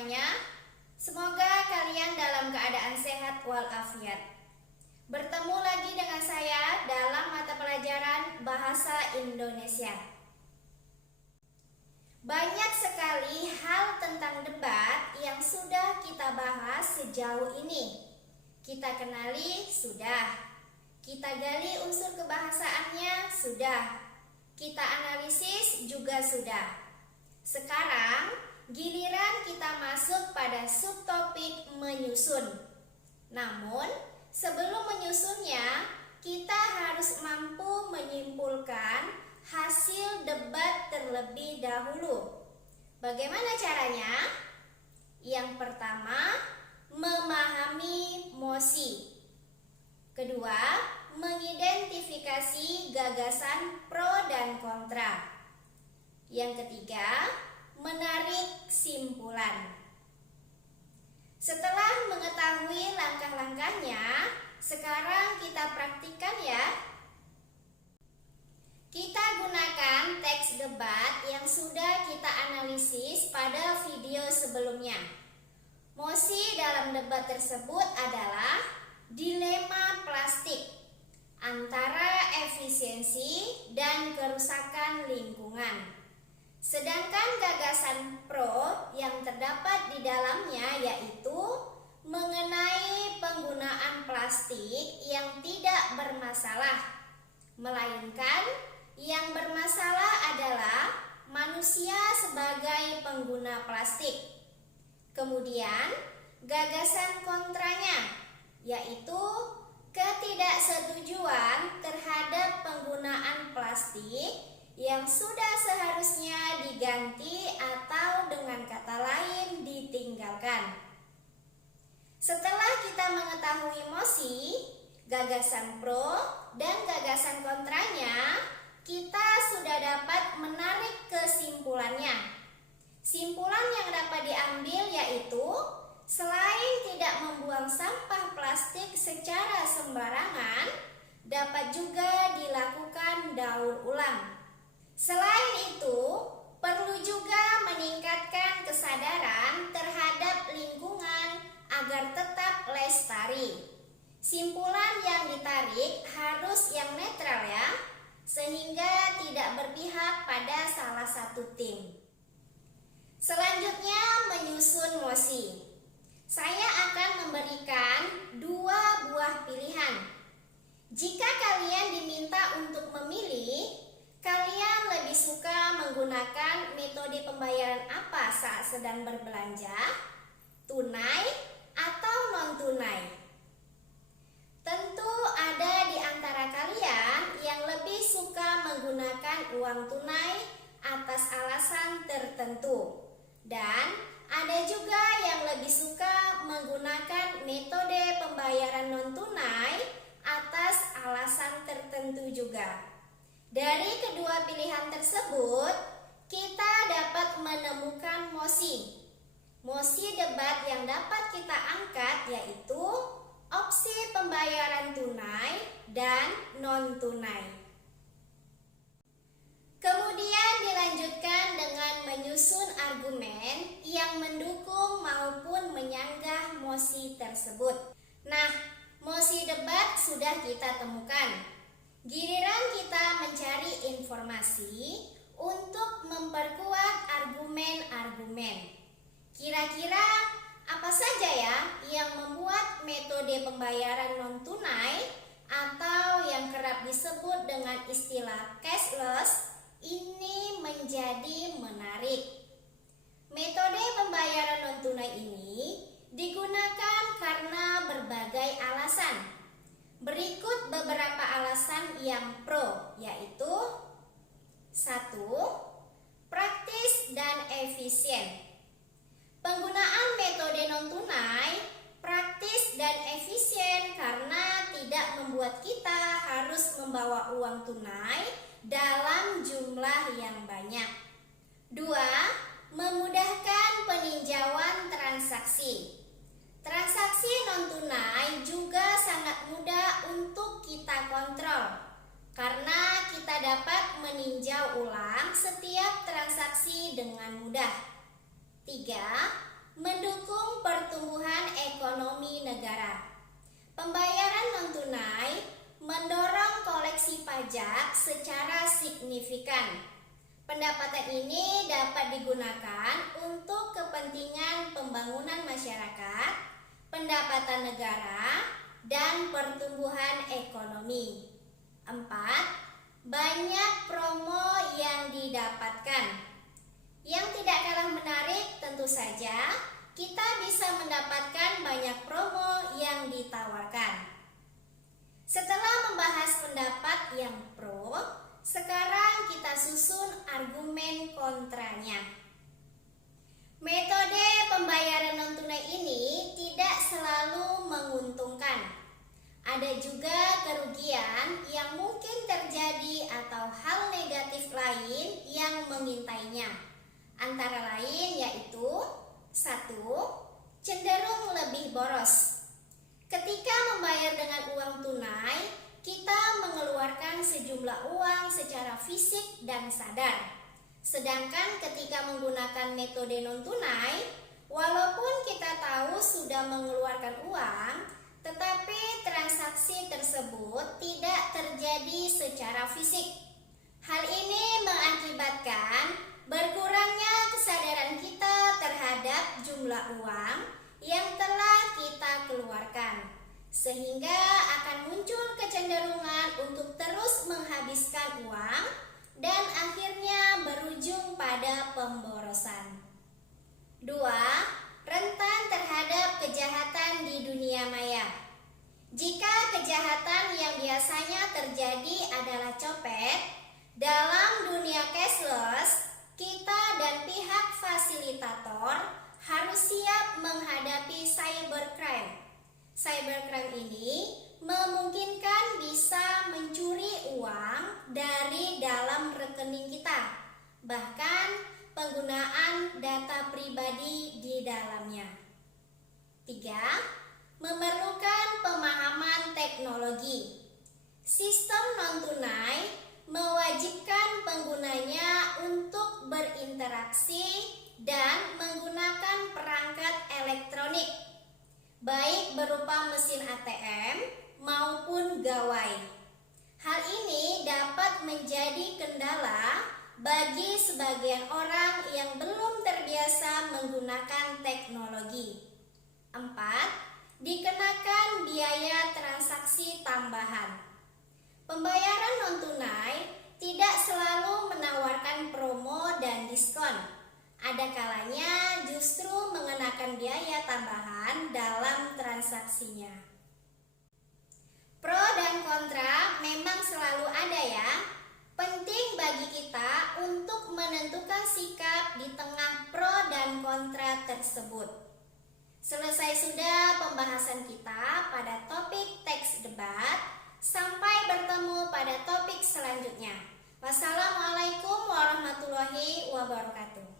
semuanya. Semoga kalian dalam keadaan sehat walafiat. Bertemu lagi dengan saya dalam mata pelajaran Bahasa Indonesia. Banyak sekali hal tentang debat yang sudah kita bahas sejauh ini. Kita kenali sudah. Kita gali unsur kebahasaannya sudah. Kita analisis juga sudah. Sekarang giliran kita masuk pada subtopik menyusun. Namun sebelum menyusunnya, kita harus mampu menyimpulkan hasil debat terlebih dahulu. Bagaimana caranya? Yang pertama, memahami mosi. Kedua, mengidentifikasi gagasan pro dan kontra. Yang ketiga, menarik simpulan. Setelah mengetahui langkah-langkahnya, sekarang kita praktikkan ya. Kita gunakan teks debat yang sudah kita analisis pada video sebelumnya. Mosi dalam debat tersebut adalah dilema plastik antara efisiensi dan kerusakan lingkungan. Sedangkan gagasan pro yang terdapat di dalamnya yaitu mengenai penggunaan plastik yang tidak bermasalah, melainkan yang bermasalah adalah manusia sebagai pengguna plastik. Kemudian gagasan kontranya yaitu ketidaksetujuan terhadap penggunaan plastik yang sudah seharusnya diganti atau dengan kata lain ditinggalkan. Setelah kita mengetahui mosi, gagasan pro dan gagasan kontranya, kita sudah dapat menarik kesimpulannya. Simpulan yang dapat diambil yaitu selain tidak membuang sampah plastik secara sembarangan, dapat juga dilakukan daur ulang. Selain itu, perlu juga meningkatkan kesadaran terhadap lingkungan agar tetap lestari. Simpulan yang ditarik harus yang netral ya, sehingga tidak berpihak pada salah satu tim. Selanjutnya menyusun mosi. Saya akan memberikan 2 buah pilihan. Jika kalian diminta untuk memilih, kalian lebih suka menggunakan metode pembayaran apa saat sedang berbelanja? Tunai atau non-tunai? Tentu ada di antara kalian yang lebih suka menggunakan uang tunai atas alasan tertentu. Dan ada juga yang lebih suka menggunakan metode pembayaran non-tunai atas alasan tertentu juga. Dari kedua pilihan tersebut, kita dapat menemukan mosi. Mosi debat yang dapat kita angkat yaitu opsi pembayaran tunai dan non-tunai. Kemudian dilanjutkan dengan menyusun argumen yang mendukung maupun menyanggah mosi tersebut. Nah, mosi debat sudah kita temukan. Giliran kita mencari informasi untuk memperkuat argumen-argumen. Kira-kira apa saja ya yang membuat metode pembayaran non-tunai atau yang kerap disebut dengan istilah cashless ini menjadi menarik? Metode pembayaran non-tunai ini digunakan karena berbagai alasan. Berikut beberapa alasan yang pro, yaitu 1. Praktis dan efisien. Penggunaan metode non-tunai praktis dan efisien karena tidak membuat kita harus membawa uang tunai dalam jumlah yang banyak. 2. Memudahkan peninjauan transaksi. Transaksi non-tunai juga sangat mudah untuk kita kontrol karena kita dapat meninjau ulang setiap transaksi dengan mudah. 3. pendapatan. Pendapatan ini dapat digunakan untuk kepentingan pembangunan masyarakat, pendapatan negara, dan pertumbuhan ekonomi. 4. Banyak promo yang didapatkan. Yang tidak kalah menarik tentu saja kita bisa mendapatkan banyak promo yang ditawarkan. Setelah membahas pendapat yang pro, sekarang kita susun argumen kontranya. Metode pembayaran non-tunai ini tidak selalu menguntungkan. Ada juga kerugian yang mungkin terjadi atau hal negatif lain yang mengintainya. Antara lain yaitu 1. Cenderung lebih boros. Ketika membayar dengan uang tunai, kita mengeluarkan sejumlah uang secara fisik dan sadar. Sedangkan ketika menggunakan metode non-tunai, walaupun kita tahu sudah mengeluarkan uang, tetapi transaksi tersebut tidak terjadi secara fisik. Hal ini mengakibatkan berkurangnya kesadaran kita terhadap jumlah uang yang telah kita keluarkan, sehingga akan muncul kecenderungan untuk terus menghabiskan uang dan akhirnya berujung pada pemborosan. 2. Rentan terhadap kejahatan di dunia maya. Jika kejahatan yang biasanya terjadi adalah copet, dalam dunia cashless, kita dan pihak fasilitator harus siap menghadapi cybercrime. Cybercrime ini memungkinkan bisa mencuri uang dari dalam rekening kita, bahkan penggunaan data pribadi di dalamnya. 3. Memerlukan pemahaman teknologi. Sistem non-tunai mewajibkan penggunanya untuk berinteraksi dan menggunakan perangkat elektronik, baik berupa mesin ATM maupun gawai. Hal ini dapat menjadi kendala bagi sebagian orang yang belum terbiasa menggunakan teknologi. 4. Dikenakan biaya transaksi tambahan. Pembayaran non-tunai tidak selalu menawarkan promo dan diskon. Ada kalanya justru mengenakan biaya tambahan dalam transaksinya. Pro dan kontra memang selalu ada ya. Penting bagi kita untuk menentukan sikap di tengah pro dan kontra tersebut. Selesai sudah pembahasan kita pada topik teks debat. Sampai bertemu pada topik selanjutnya. Wassalamualaikum warahmatullahi wabarakatuh.